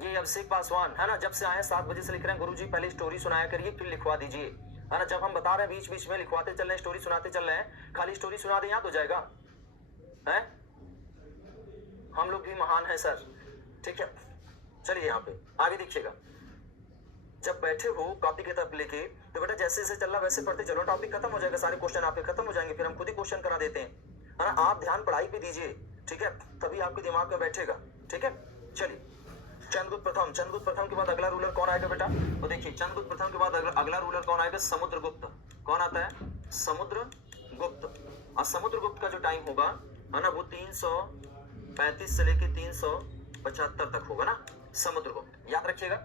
ये अभिषेक पासवान, है ना, जब से आए 7 बजे से लिख रहे हैं, गुरुजी पहले स्टोरी सुनाया करिए फिर लिखवा दीजिए, है ना। जब हम बता रहे हैं बीच बीच में लिखवाते चल रहे हैं, स्टोरी सुनाते चल रहे हैं, खाली स्टोरी सुना दे यहाँ तो जाएगा, है। हम लोग भी महान है सर, ठीक है। चलिए यहाँ पे आगे देखिएगा, जब बैठे हो कॉपी किताब लेके, तो बेटा जैसे जैसे चल रहा वैसे पढ़ते चलो, टॉपिक खत्म हो जाएगा, सारे क्वेश्चन आपके खत्म हो जाएंगे, फिर हम खुद ही क्वेश्चन करा देते हैं, है ना। आप ध्यान पढ़ाई पे दीजिए, ठीक है, तभी आपके दिमाग में बैठेगा, ठीक है। चलिए चंद्रगुप्त प्रथम, चंद्रगुप्त प्रथम के बाद अगला रूलर कौन आएगा बेटा, तो देखिए चंद्रगुप्त प्रथम के बाद अगला रूलर कौन आएगा, समुद्रगुप्त। कौन आता है, समुद्रगुप्त। और समुद्रगुप्त का जो टाइम होगा, है ना, वो 335 से लेके 375 तक होगा ना, समुद्रगुप्त, याद रखिएगा।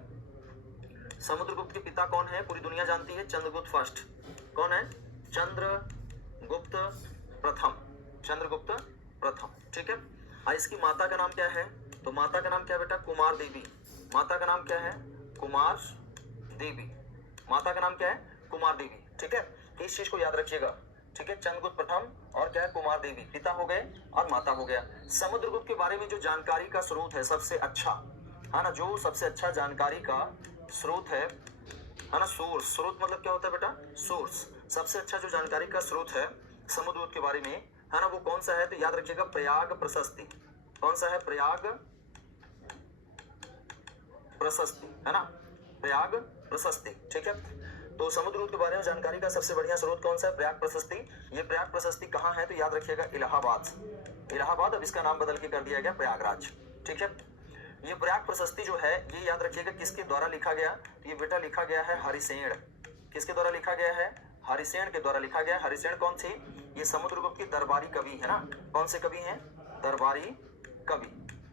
समुद्रगुप्त के पिता कौन है, पूरी दुनिया जानती है, चंद्रगुप्त फर्स्ट। कौन है, चंद्रगुप्त प्रथम, चंद्रगुप्त प्रथम, ठीक है। और इसकी माता का नाम क्या है, तो माता का नाम क्या है बेटा, कुमार देवी। माता का नाम क्या है, कुमार देवी। माता का नाम क्या है, कुमार देवी, ठीक है। इस चीज को याद रखिएगा, ठीक है, चंद्रगुप्त प्रथम और क्या है, कुमार देवी, पिता हो गए और माता हो गया। समुद्रगुप्त के बारे में जो जानकारी का स्रोत है सबसे अच्छा, है ना, जो सबसे अच्छा जानकारी का स्रोत है ना, सोर्स, स्रोत मतलब क्या होता है बेटा, सोर्स, सबसे अच्छा जो जानकारी का स्रोत है समुद्रगुप्त के बारे में, है ना, वो कौन सा है, तो याद रखिएगा प्रयाग प्रशस्ति। कौन सा है, प्रयाग प्रशस्ति, है ना, प्रयाग प्रशस्ति, ठीक है। तो समुद्रगुप्त के बारे में जानकारी का सबसे बढ़िया स्रोत कौन सा है, प्रयाग प्रशस्ति। ये प्रयाग प्रशस्ति कहाँ है, तो याद रखिएगा इलाहाबाद। इलाहाबाद अब इसका नाम बदल के कर दिया गया प्रयागराज, ठीक है। ये प्रयाग प्रशस्ति जो है ये याद रखिएगा किसके द्वारा लिखा गया, ये बेटा लिखा गया है हरिसेन। किसके द्वारा लिखा गया है, हरिसेन के द्वारा लिखा गया। हरिसेन कौन थे, ये समुद्रगुप्त के दरबारी कवि है ना, कौन से कवि हैं, दरबारी कवि,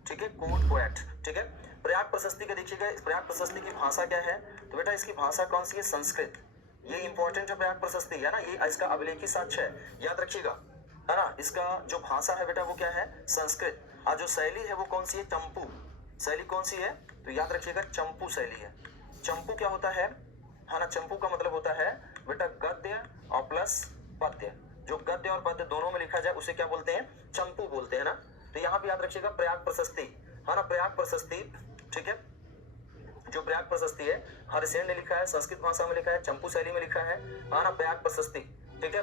ठीक है, कोर्ट पोएट, ठीक है। प्रयाग प्रशस्ति का देखिएगा, इस प्रयाग प्रशस्ति की भाषा क्या है, तो बेटा इसकी भाषा कौन सी है, संस्कृत। ये इंपॉर्टेंट है प्रयाग प्रशस्ति, है ना, ये इसका अभिलेखी साक्ष्य है, याद रखिएगा, है ना। इसका जो भाषा है बेटा वो क्या है, संस्कृत, और जो शैली है वो कौन सी है, चंपू। शैली कौन सी है, तो याद रखिएगा चंपू शैली है। चंपू क्या होता है ना, चंपू का मतलब होता है बेटा गद्य और प्लस पद्य। जो गद्य और पद्य दोनों में लिखा जाए उसे क्या बोलते हैं, चंपू बोलते हैं ना। तो यहाँ पे याद रखिएगा प्रयाग प्रशस्ति, है ना, प्रयाग प्रशस्ति, ठीक है। जो प्रयाग प्रशस्ति है हरिसेन ने लिखा है, संस्कृत भाषा में लिखा है, चंपू शैली में लिखा है ना, प्रयाग प्रशस्ति, ठीक है।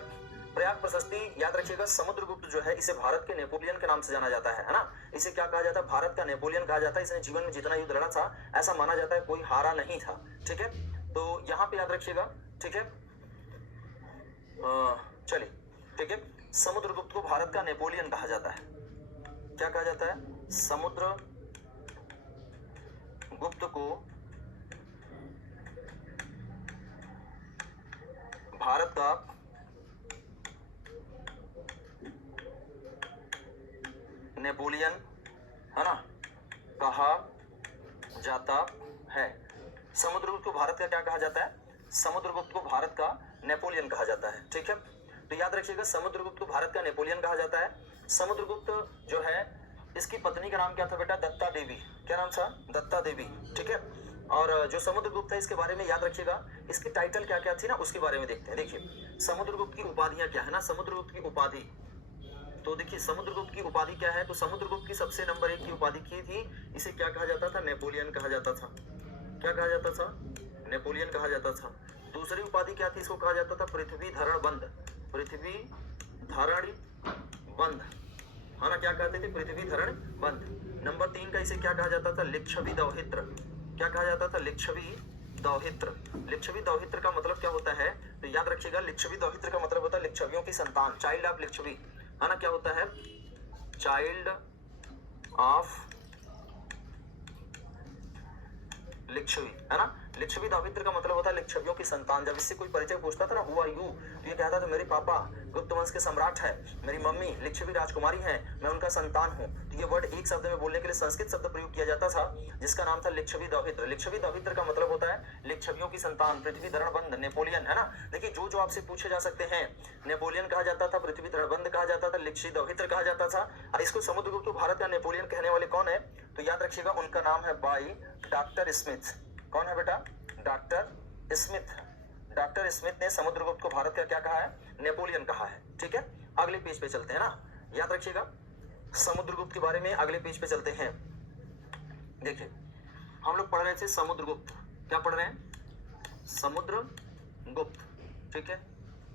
प्रयाग प्रशस्ति याद रखिएगा, समुद्रगुप्त जो है इसे भारत के नेपोलियन के नाम से जाना जाता है ना। इसे क्या कहा जाता है, भारत का नेपोलियन कहा जाता है। इसने जीवन में जितना युद्ध लड़ा था ऐसा माना जाता है कोई हारा नहीं था, ठीक है। तो यहाँ पे याद रखिएगा, ठीक है, चलिए, ठीक है। समुद्रगुप्त को भारत का नेपोलियन कहा जाता है। क्या कहा जाता है, समुद्रगुप्त को भारत का नेपोलियन, है ना, कहा जाता है। समुद्रगुप्त को भारत का क्या कहा जाता है, समुद्रगुप्त को भारत का नेपोलियन कहा जाता है, ठीक है। तो याद रखिएगा समुद्रगुप्त को भारत का नेपोलियन कहा जाता है। समुद्रगुप्त जो है इसकी पत्नी का नाम क्या था बेटा, दत्ता देवी। क्या नाम था, दत्ता देवी, ठीक है। और जो समुद्रगुप्त है इसके बारे में याद रखिएगा, इसकी टाइटल क्या क्या थी ना उसके बारे में देखते हैं। देखिए समुद्रगुप्त की उपाधियां क्या है ना, समुद्रगुप्त की उपाधि, तो देखिए समुद्रगुप्त की उपाधि क्या है, तो समुद्रगुप्त की सबसे नंबर 1 की उपाधि की थी, इसे क्या कहा जाता था, नेपोलियन कहा जाता था। क्या कहा जाता था, नेपोलियन कहा जाता था। दूसरी उपाधि क्या थी, इसको कहा जाता था पृथ्वी धरण बंद, पृथ्वी धरण बंद, है ना, क्या कहते थे, पृथ्वी धरण बंद। नंबर 3 का इसे क्या कहा जाता था, लिच्छवी दौहित्र। क्या कहा जाता था, लिच्छवी दौहित्र। लिच्छवी दौहित्र का मतलब क्या होता है, तो याद रखिएगा लिच्छवी दौहित्र का मतलब होता है लिच्छवियों की संतान, चाइल्ड ऑफ लिच्छवी, है ना। क्या होता है, चाइल्ड ऑफ लिच्छवी, है ना। लिच्छवी दौहित्र का मतलब होता है लिच्छवियों की संतान। जब इससे कोई परिचय पूछता था ना, हु आर यू, तो ये कहता था मेरे पापा गुप्त वंश के सम्राट है, मेरी मम्मी लिच्छवी राजकुमारी है, मैं उनका संतान हूँ। तो ये वर्ड एक शब्द में बोलने के लिए संस्कृत शब्द प्रयोग किया जाता था जिसका नाम था लिच्छवी दौहित्र। लिच्छवी दौहित्र का मतलब होता है लिच्छवियों की संतान, पृथ्वी धरणबंध, नेपोलियन, है ना। देखिए जो आपसे पूछे जा सकते हैं, नेपोलियन कहा जाता था, पृथ्वी धरणबंध कहा जाता था, लिच्छवी दौहित्र कहा जाता था। और इसको समुद्रगुप्त भारत का नेपोलियन कहने वाले कौन है, तो याद रखिएगा उनका नाम है बाई डॉक्टर स्मिथ। कौन है बेटा, डॉक्टर स्मिथ। डॉक्टर स्मिथ ने समुद्रगुप्त को भारत का क्या कहा है, नेपोलियन कहा है, ठीक है। अगले पेज पे चलते हैं ना, याद रखिएगा समुद्रगुप्त के बारे में, अगले पेज पे चलते हैं। देखिए हम लोग पढ़ रहे थे समुद्रगुप्त, क्या पढ़ रहे हैं, समुद्रगुप्त, ठीक है।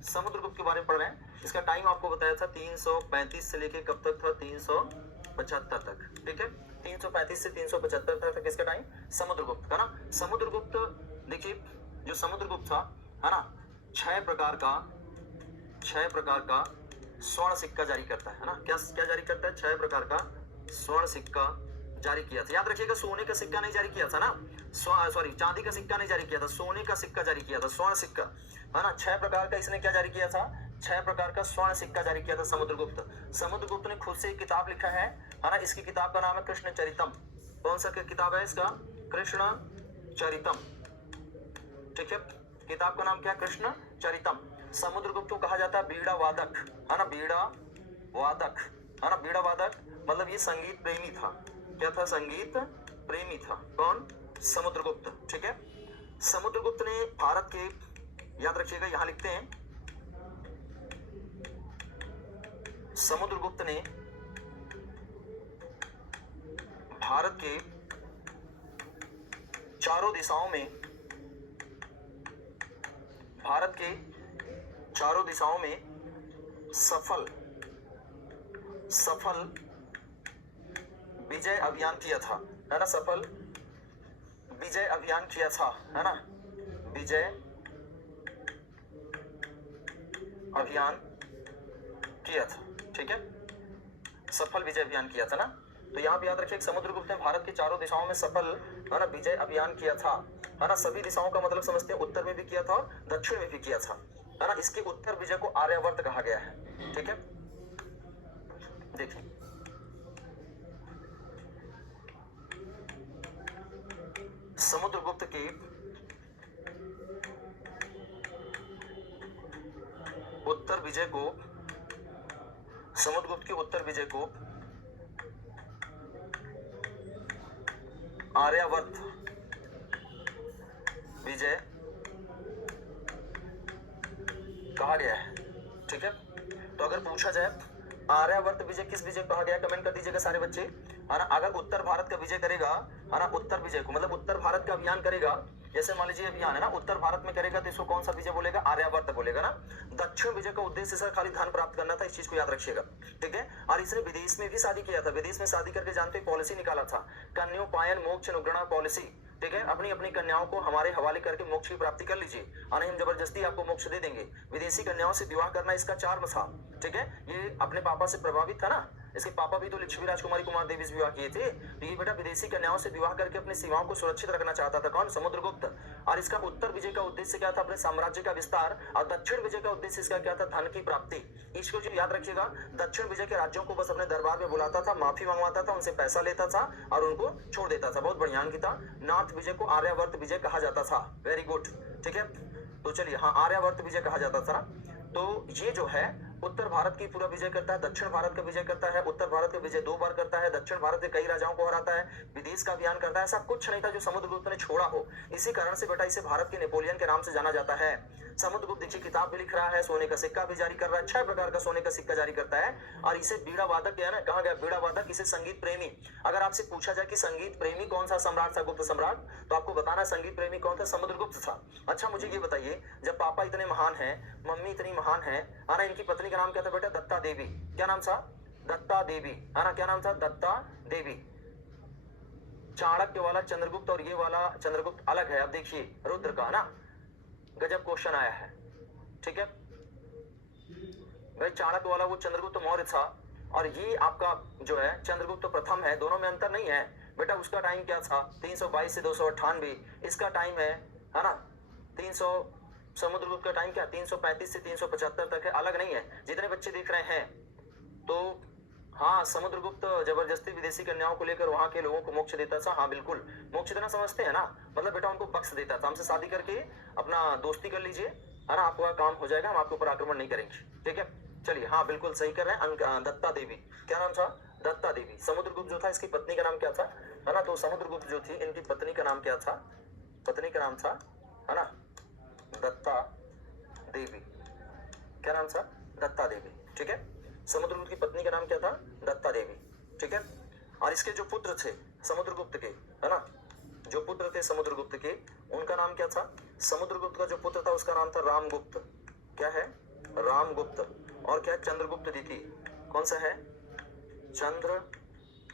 समुद्रगुप्त के बारे में पढ़ रहे हैं। इसका टाइम आपको बताया था 335 से लेके कब तक था, 375 तक, ठीक है। 335 से 375 तक इसका टाइम समुद्रगुप्त का ना। समुद्रगुप्त देखिए जो समुद्रगुप्त था, है ना, 6 प्रकार का स्वर्ण सिक्का जारी करता है ना। क्या क्या जारी करता है, 6 प्रकार का स्वर्ण सिक्का जारी किया था। याद रखिएगा सोने का सिक्का नहीं जारी किया था ना, सॉरी चांदी का सिक्का नहीं जारी किया था, सोने का सिक्का जारी किया था, स्वर्ण सिक्का, है ना। 6 प्रकार का इसने क्या जारी किया था, 6 प्रकार का स्वर्ण सिक्का जारी किया था समुद्रगुप्त। समुद्रगुप्त ने खुद से एक किताब लिखा है ना। इसकी किताब का नाम है कृष्ण चरितम। कौन सा किताब है इसका, कृष्ण चरितम, ठीक है। किताब का नाम क्या, कृष्ण चरितम। समुद्रगुप्त को कहा जाता है बीड़ा वादक, है ना, बीड़ा वादक, है ना। बीड़ा वादक मतलब ये संगीत प्रेमी था। क्या था, संगीत प्रेमी था। कौन, समुद्रगुप्त, ठीक है। समुद्रगुप्त ने भारत के, याद रखिएगा यहां लिखते हैं समुद्रगुप्त ने भारत के चारों दिशाओं में सफल विजय अभियान किया था, है ना, सफल विजय अभियान किया था, है ना, विजय अभियान किया था, ठीक है, सफल विजय अभियान किया था ना। तो यहाँ पे याद रखिए समुद्रगुप्त ने भारत की चारों दिशाओं में सफल, है ना, विजय अभियान किया था, है ना। सभी दिशाओं का मतलब समझते हैं, उत्तर में भी किया था और दक्षिण में भी किया था, है ना। इसके उत्तर विजय को आर्यावर्त कहा गया है, ठीक है। देखिए समुद्रगुप्त के उत्तर विजय को आर्यावर्त विजय कहा गया है, ठीक है। तो अगर पूछा जाए आर्यावर्त विजय किस विजय कहा गया, कमेंट कर दीजिएगा सारे बच्चे, है ना। अगर उत्तर भारत का विजय करेगा, है ना, उत्तर विजय को मतलब उत्तर भारत का अभियान करेगा, जैसे मान लीजिए अभियान है ना, उत्तर भारत में करेगा तो इसको कौन सा विजय बोलेगा, आर्यावर्त बोलेगा ना। दक्षिण विजय का उद्देश्य सर खाली धन प्राप्त करना था, इस चीज को याद रखिएगा, ठीक है। और इसने विदेश में भी शादी किया था, विदेश में शादी करके जानते पॉलिसी निकाला था, कन्योपायन मोक्ष अनुग्रहण पॉलिसी, ठीक है। अपनी अपनी कन्याओं को हमारे हवाले करके मोक्ष की प्राप्ति कर लीजिए, और हम जबरदस्ती आपको मोक्ष दे देंगे। विदेशी कन्याओं से विवाह करना इसका चार्म था, ठीक है। ये अपने पापा से प्रभावित था ना, इसके पापा भी तो लिच्छवी राजकुमारी कुमार देवी से विवाह किए थे, तो ये बेटा विदेशी कन्याओं से विवाह करके अपनी सीमाओं को सुरक्षित रखना चाहता था, कौन, समुद्रगुप्त। और इसका उत्तर विजय का उद्देश्य क्या था, अपने साम्राज्य का विस्तार, और दक्षिण विजय का उद्देश्य इसका क्या था, धन की प्राप्ति। इसको जो याद रखिएगा, दक्षिण विजय के राज्यों को बस अपने दरबार में बुलाता था, माफी मंगवाता था, उनसे पैसा लेता था और उनको छोड़ देता था, बहुत बढ़िया अंक था। नॉर्थ विजय को आर्यावर्त विजय कहा जाता था, वेरी गुड, ठीक है। तो चलिए, हाँ, आर्यावर्त विजय कहा जाता था। तो ये जो है उत्तर भारत की पूरा विजय करता है, दक्षिण भारत का विजय करता है, उत्तर भारत का विजय 2 बार करता है, दक्षिण भारत के कई राजाओं को हराता है, विदेश का अभियान करता है। ऐसा कुछ नहीं था जो समुद्रगुप्त ने छोड़ा हो, इसी कारण से बेटा इसे भारत के नेपोलियन के नाम से जाना जाता है। समुद्रगुप्त देखिए किताब भी लिख रहा है, सोने का सिक्का भी जारी कर रहा है, 6 प्रकार का सोने का सिक्का जारी करता है। और इसे बीड़ा वादक है ना, कहा गया बीड़ा वादक, इसे संगीत प्रेमी। अगर आपसे पूछा जाए कि संगीत प्रेमी कौन सा सम्राट था, गुप्त सम्राट, तो आपको बताना संगीत प्रेमी कौन था, समुद्रगुप्त था। अच्छा मुझे ये बताइए, जब पापा इतने महान है, मम्मी इतनी महान है ना, इनकी पत्नी का नाम क्या था बेटा, दत्ता देवी। क्या नाम था, दत्ता देवी, है ना, क्या नाम था, दत्ता देवी। चाणक्य वाला चंद्रगुप्त और ये वाला चंद्रगुप्त अलग है। अब देखिए रुद्र का ना, गजब क्वेश्चन आया है, ठीक है भाई। चाणक्य वाला वो चंद्रगुप्त मौर्य था, और ये आपका जो है चंद्रगुप्त प्रथम है, दोनों में अंतर नहीं है बेटा। उसका टाइम क्या था, 322 से 298, इसका टाइम है ना 300, समुद्रगुप्त का टाइम क्या 335 से 375 तक है, अलग नहीं है। जितने बच्चे देख रहे हैं तो हाँ, समुद्रगुप्त जबरदस्ती विदेशी कन्याओं को लेकर वहां के लोगों को मोक्ष देता था। हाँ बिल्कुल, मोक्ष देना समझते हैं ना, मतलब बेटा उनको बख्श देता था, हमसे शादी करके अपना दोस्ती कर लीजिए, है ना, आपका काम हो जाएगा, हम आपके ऊपर आक्रमण नहीं करेंगे, ठीक है। चलिए, हाँ बिल्कुल सही कर रहे हैं। दत्ता देवी, क्या नाम था, दत्ता देवी। समुद्रगुप्त जो था इसकी पत्नी का नाम क्या था, है ना, तो समुद्रगुप्त जो थी इनकी पत्नी का नाम क्या था, पत्नी का नाम था, है ना, दत्ता देवी। क्या नाम था, दत्ता देवी, ठीक है। समुद्रगुप्त की पत्नी का नाम क्या था, दत्ता देवी, ठीक है। और इसके जो पुत्र थे समुद्रगुप्त के, है ना, जो पुत्र थे समुद्रगुप्त के, उनका नाम क्या था, समुद्रगुप्त का जो पुत्र था उसका नाम था रामगुप्त। क्या है, रामगुप्त। और क्या, चंद्रगुप्त द्वितीय। कौन सा है, चंद्रगुप्त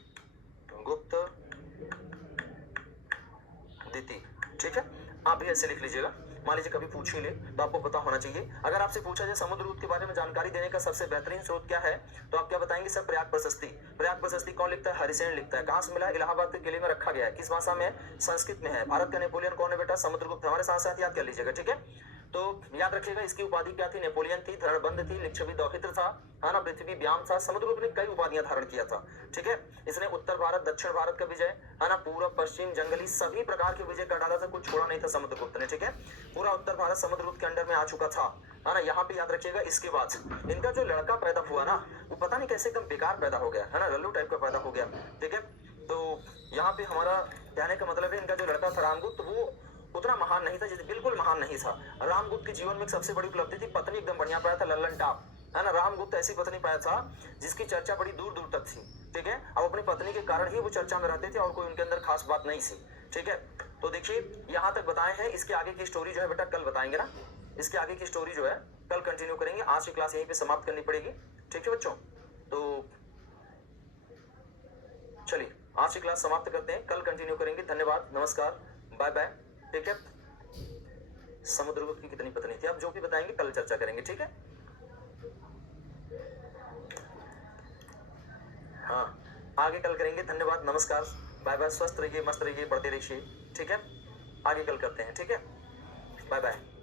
द्वितीय, ठीक है। आप भी ऐसे लिख लीजिएगा, मान लीजिए कभी पूछ ही ले तो आपको पता होना चाहिए। अगर आपसे पूछा जाए समुद्रगुप्त के बारे में जानकारी देने का सबसे बेहतरीन स्रोत क्या है, तो आप क्या बताएंगे सर, प्रयाग प्रशस्ति। प्रयाग प्रशस्ति कौन लिखता है, हरिसेन लिखता है। कहां से मिला, इलाहाबाद के किले में रखा गया है। किस भाषा में, संस्कृत में है। भारत का नेपोलियन कौन है बेटा, समुद्रगुप्त। हमारे साथ साथ याद कर लीजिएगा, ठीक है। तो याद रखिएगा इसकी उपाधि क्या थी, नेपोलियन थी, धरणबंध थी, लिच्छवी दौहित्र था, है ना, पृथ्वी व्याम था। समुद्रगुप्त ने कई उपाधियां धारण किया था, ठीक है। इसने उत्तर भारत दक्षिण भारत का विजय, है ना, पूर्व पश्चिम जंगली सभी प्रकार के विजय कर डाला था, कुछ छोड़ा नहीं था समुद्रगुप्त ने, ठीक है। पूरा उत्तर भारत समुद्रगुप्त के अंडर में आ चुका था, है ना। यहाँ पे याद रखिएगा इसके बाद इनका जो लड़का पैदा हुआ ना, वो पता नहीं कैसे एकदम बेकार पैदा हो गया, है ना, रल्लू टाइप का पैदा हो गया, ठीक है। तो यहाँ पे हमारा कहने का मतलब है इनका जो लड़का था रामगुप्त, वो उतना महान नहीं था, बिल्कुल महान नहीं था। रामगुप्त के जीवन में सबसे बड़ी उपलब्धि थी, पत्नी एकदम बढ़िया पाया था, लल्लन टाप, है ना। रामगुप्त ऐसी पत्नी पाया था जिसकी चर्चा बड़ी दूर दूर तक थी, ठीक है। अब अपनी पत्नी के कारण ही वो चर्चा में रहते थे और कोई उनके अंदर खास बात नहीं थी, ठीक है। तो देखिए यहां तक बताए हैं, इसके आगे की स्टोरी जो है बेटा कल बताएंगे ना, इसके आगे की स्टोरी जो है कल कंटिन्यू करेंगे। आज की क्लास यहीं पे समाप्त करनी पड़ेगी, ठीक है बच्चों। तो चलिए आज की क्लास समाप्त करते हैं, कल कंटिन्यू करेंगे। धन्यवाद, नमस्कार, बाय बाय, ठीक है। समुद्रगुप्त की कितनी पत्नी थी, अब जो भी बताएंगे कल चर्चा करेंगे, ठीक है। हाँ आगे कल करेंगे। धन्यवाद, नमस्कार, बाय बाय, स्वस्थ रहिए, मस्त रहिए, पढ़ते रहिए, ठीक है। आगे कल करते हैं, ठीक है। Bye bye.